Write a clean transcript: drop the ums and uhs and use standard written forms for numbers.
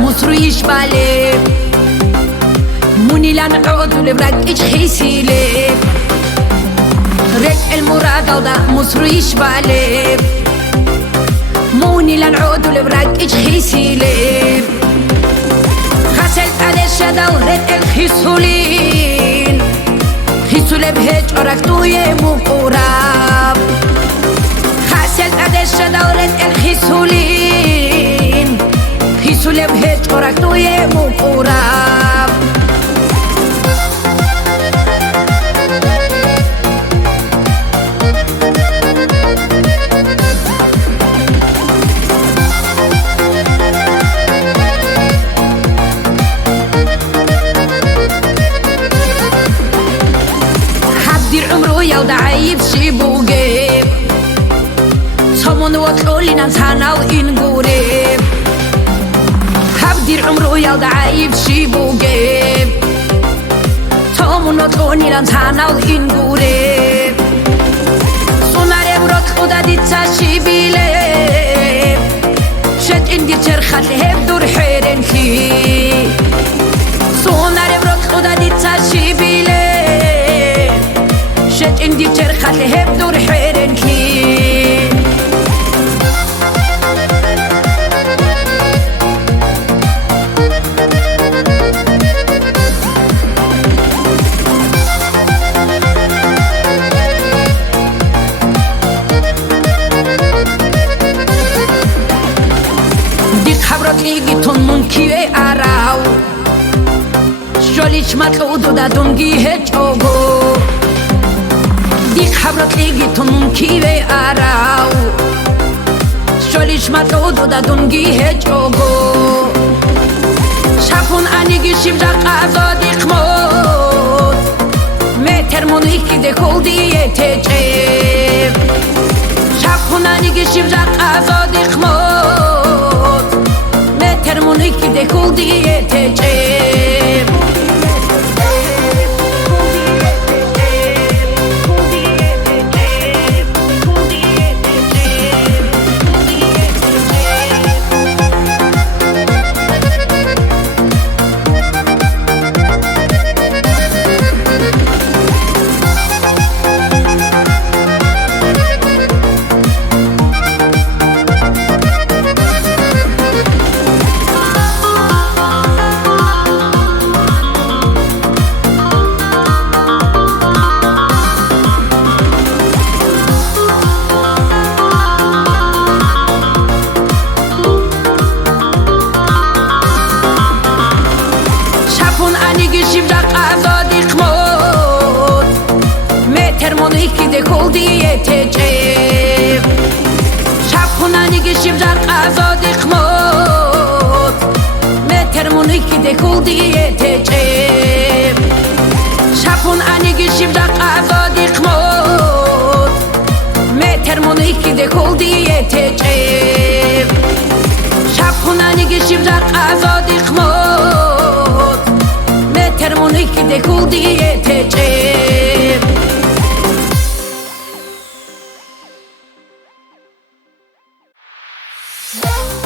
مصريش بالي موني لا نعود ولبراك إيش خيسيلي ريك المراد ودا مصريش بالي موني لا نعود ولبراك إيش خيسيلي خسلت على الشدا وريك الخيسولين خيسولي بهيج أراكتو يمو قراب خسلت على الشدا وريك الخيسولين خيسولي بهيج أراكتو يمو قراب يودا عيب شيبو جيب صمون وطلولي نانسانا وإنقوريب حبدير عمرو يودا عيب شيبو جيب صمون وطلولي نانسانا وإنقوريب صناري برات خدا ديتسا شيبيليب شد اندي ترخات لهب دور حيرن خي صناري برات خدا ديتسا شيبيليب شد اندي ترخات لهب دور حيرن خي تون منكي أراو شوليش مطلودو دا دونجي هجوغو ديك حبرت ليجي تون منكي أراو شوليش مطلودو دا دونجي هجوغو شافون أنيجي شبجا قازو ديك موت متر منيكي ديكول ديه تجيب شافون أنيجي شبجا قازو ديك موت ترمونيكي ديكول ديه تجيب ترمونيكي ديكول ديه تجيب شافوناني جيشيب جاق ازو ديك موت ترمونيكي ديكول ديه تجيب شافوناني جيشيب جاق ازو ديك موت ترمونيكي ديكول ديه تجيب شافوناني جيشيب جاق ازو ديك موت ترمونيكي ديكول ديه تجيب Yeah.